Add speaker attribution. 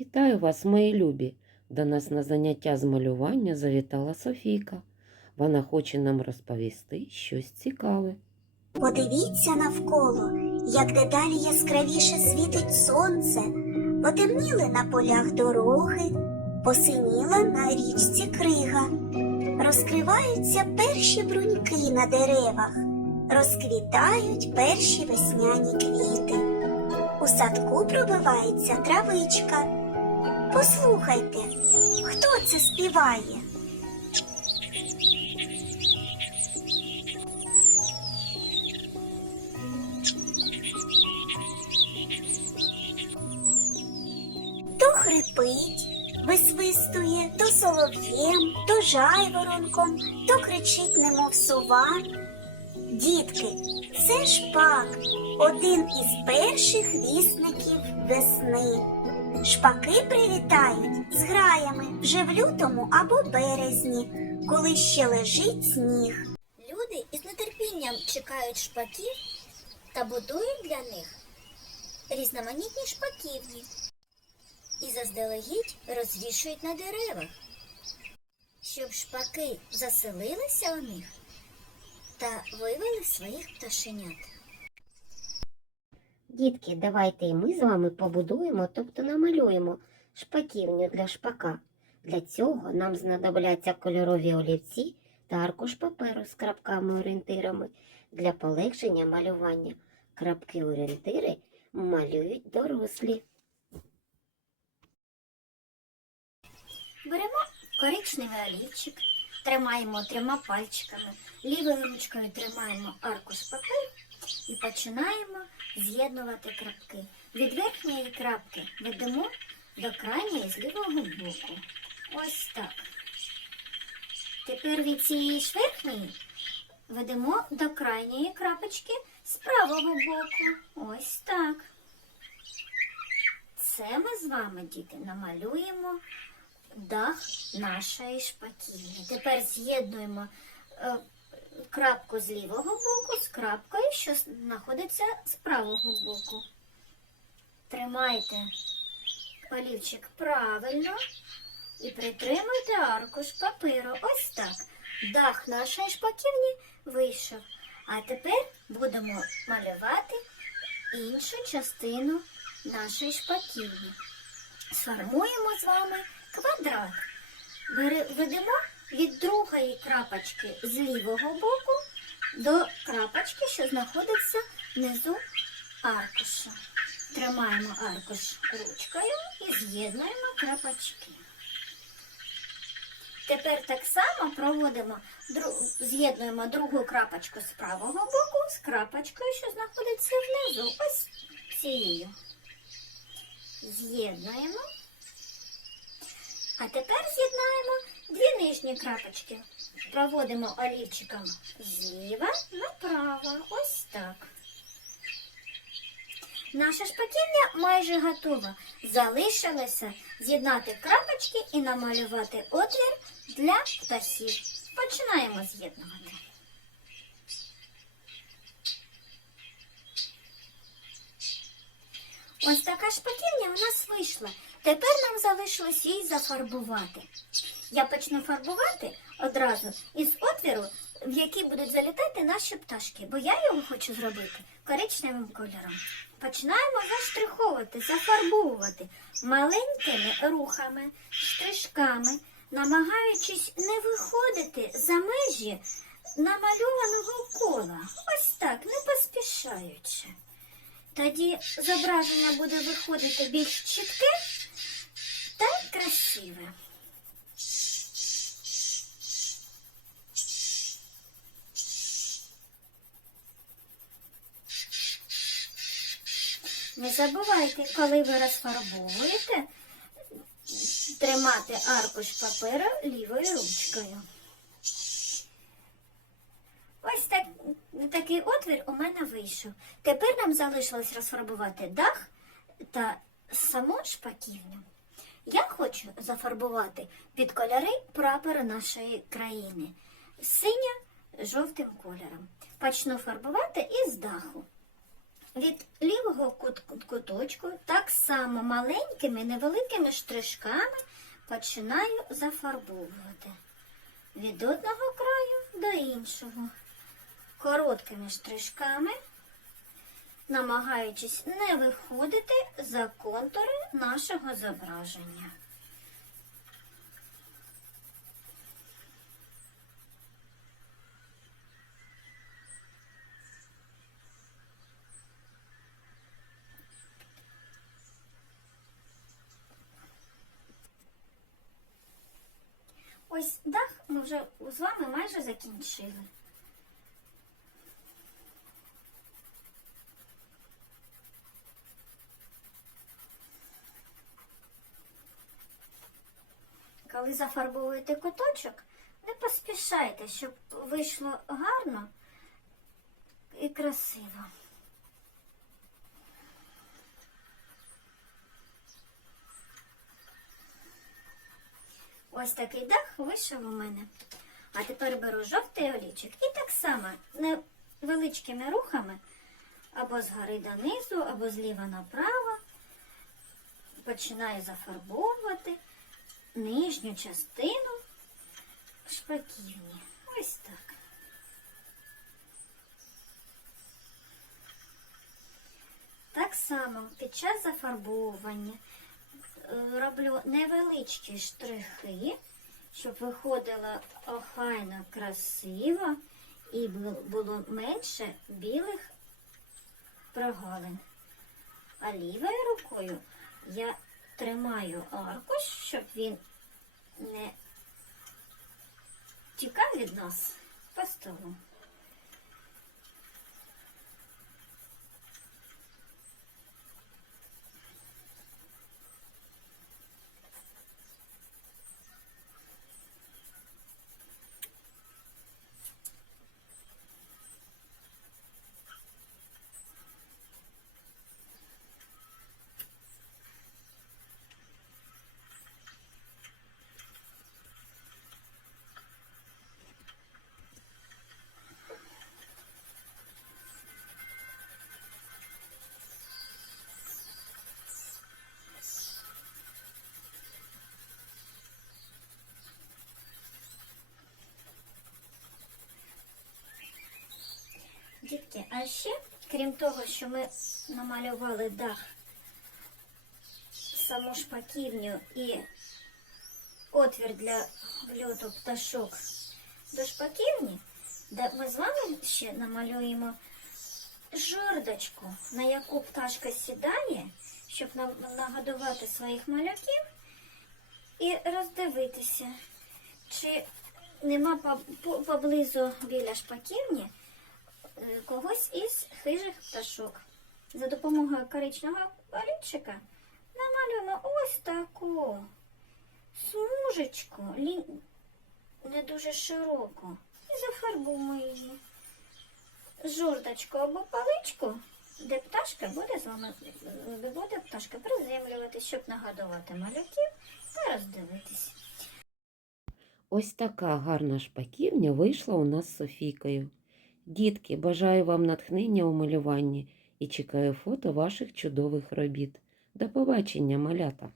Speaker 1: Вітаю вас, мої любі! До нас на заняття з малювання завітала Софійка. Вона хоче нам розповісти щось цікаве.
Speaker 2: Подивіться навколо, як дедалі яскравіше світить сонце, потемніли на полях дороги, посиніла на річці крига, розкриваються перші бруньки на деревах, розквітають перші весняні квіти. У садку пробивається травичка. Послухайте, хто це співає? То хрипить, висвистує, то солов'єм, то жайворонком, то кричить, немов сова. Дітки, це шпак, один із перших вісників весни. Шпаки прилітають з граями вже в лютому або березні, коли ще лежить сніг.
Speaker 3: Люди із нетерпінням чекають шпаків та будують для них різноманітні шпаківні і заздалегідь розвішують на деревах, щоб шпаки заселилися у них та вивели своїх пташенят.
Speaker 4: Дітки, давайте і ми з вами побудуємо, тобто намалюємо шпаківню для шпака. Для цього нам знадобляться кольорові олівці та аркуш паперу з крапками-орієнтирами для полегшення малювання. Крапки-орієнтири малюють дорослі.
Speaker 3: Беремо коричневий олівчик, тримаємо трьома пальчиками, лівою ручкою тримаємо аркуш паперу і починаємо з'єднувати крапки. Від верхньої крапки ведемо до крайньої з лівого боку. Ось так. Тепер від цієї ж верхньої ведемо до крайньої крапочки з правого боку. Ось так. Це ми з вами, діти, намалюємо дах нашої шпаківні. Тепер з'єднуємо е, крапку з лівого боку з крапкою, що знаходиться з правого боку. Тримайте олівчик правильно і притримуйте аркуш паперу. Ось так. Дах нашої шпаківні вийшов. А тепер будемо малювати іншу частину нашої шпаківні. Сформуємо з вами квадрат. Ведемо від другої крапочки з лівого боку до крапочки, що знаходиться внизу аркуша. Тримаємо аркуш ручкою і з'єднуємо крапочки. Тепер так само проводимо, з'єднуємо другу крапочку з правого боку з крапочкою, що знаходиться внизу. Ось цією. З'єднуємо. А тепер з'єднаємо дві нижні крапочки. Проводимо олівчиком зліва направо. Ось так. Наша шпаківня майже готова. Залишилося з'єднати крапочки і намалювати отвір для птахів. Починаємо з'єднувати. Ось така шпаківня у нас вийшла. Тепер нам залишилось її зафарбувати. Я почну фарбувати одразу із отвіру, в який будуть залітати наші пташки, бо я його хочу зробити коричневим кольором. Починаємо заштриховувати, зафарбовувати маленькими рухами, штришками, намагаючись не виходити за межі намальованого кола. Ось так, не поспішаючи. Тоді зображення буде виходити більш чітке та красиве. Не забувайте, коли ви розфарбовуєте, тримати аркуш паперу лівою ручкою. Ось так, такий отвір у мене вийшов. Тепер нам залишилось розфарбувати дах та саму шпаківню. Я хочу зафарбувати під кольори прапора нашої країни синя жовтим кольором. Почну фарбувати із даху. Від лівого кут- куточку так само маленькими невеликими штришками починаю зафарбовувати. Від одного краю до іншого. Короткими штришками, намагаючись не виходити за контури нашого зображення. Ось дах ми вже з вами майже закінчили. Коли зафарбовуєте куточок, не поспішайте, щоб вийшло гарно і красиво. Ось такий дах вийшов у мене. А тепер беру жовтий олічок і так само невеличкими рухами або згори донизу, або зліва направо починаю зафарбовувати нижню частину шпаківні. Ось так. Так само під час зафарбовування е, роблю невеличкі штрихи, щоб виходило охайно красиво і було менше білих прогалин. А лівою рукою я тримаю аркуш, щоб він не тікав від нас по столу. Дітки, а ще, крім того, що ми намалювали дах, саму шпаківню і отвір для вльоту пташок до шпаківні, ми з вами ще намалюємо жордочку, на яку пташка сідає, щоб нагодувати своїх малюків і роздивитися, чи нема поблизу біля шпаківні когось із хижих пташок. За допомогою коричневого олівчика намалюємо ось таку смужечку, не дуже широку, і зафарбуємо її. Журдочку або паличку, де пташка буде з вами, буде пташка приземлювати, щоб нагадувати малюків та роздивитись.
Speaker 1: Ось така гарна шпаківня вийшла у нас з Софійкою. Дітки, бажаю вам натхнення у малюванні і чекаю фото ваших чудових робіт. До побачення, малята!